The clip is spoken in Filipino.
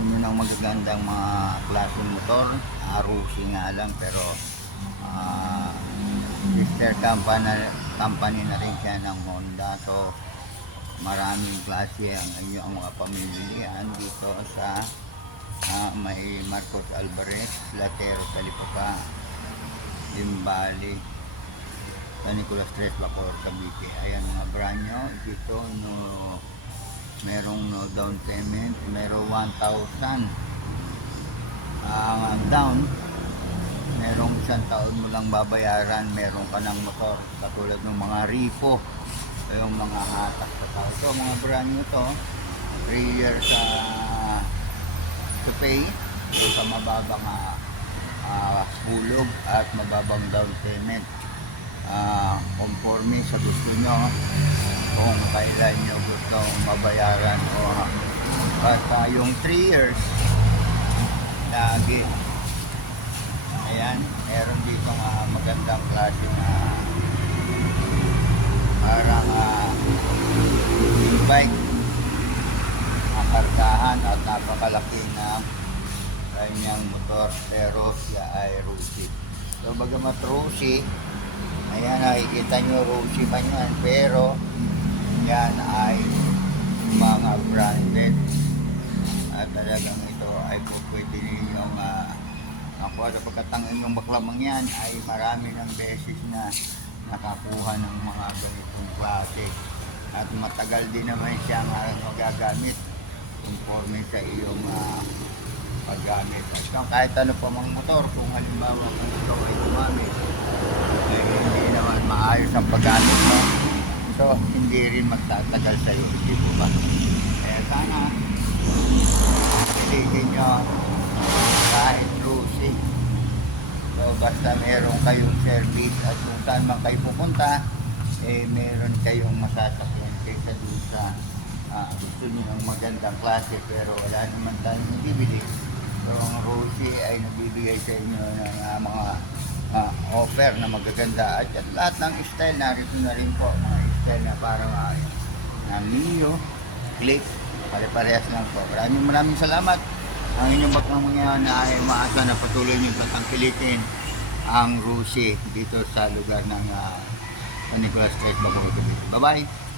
gusto nyo ng magagandang mga klaseng motor, Rusi nga lang, pero sister company na rin siya ng Honda. So maraming klase ang ang mga pamimilian dito sa may Marcos Alvarez, Latero, Talipapa, Limbali, San Nicolas Tres, Bacoor, Cavite. Ayan mga brand nyo dito, no, merong no down payment, merong 1,000 ang down, merong 1 taon mo lang babayaran, meron ka ng motor katulad ng mga repo, yung mga hatak sa tao. Ito mga brand nyo to, 3 years to pay sa mababang hulog at mababang down payment, conforme sa gusto nyo kung kailan nyo gusto mabayaran o basta yung 3 years lagi. Ayan, meron dito magandang klase na parang bike, kargahan at napakalaki na kanyang motor, pero siya ay Rusi. So bagamat Rusi, ayan, nakikita nyo Rusi man yan, pero yan ay mga branded at talagang ito ay pwede ninyong nakuha sa pagkatangin yung baklamang yan ay marami ng beses na nakakuha ng mga ganitong klase at matagal din naman siyang magagamit conforme sa iyong paggamit. Kahit ano pa mang motor, kung halimbawa kung ito ay gumamit ay hindi naman maayos ang paggamit mo, so hindi rin magtatagal sa iyo, hindi po ba? Kaya sana pilitin nyo kahit Rusi. So basta meron kayong service at kung saan man kayo pupunta, meron kayong masasakyan kaysa doon sa gusto nyo ng magandang klase pero wala naman tayong bibili. So ang Rusi ay nagbibigay sa inyo ng mga offer na magaganda at lahat ng style, narito na rin po mga style na parang Mio, Click, pare-parehas lang po. Maraming salamat. Ang inyong baklang mga na ay maasa na patuloy nyo patangkilikin ang Rusi dito sa lugar ng San Nicolas Tres, Bacoor. Bye bye!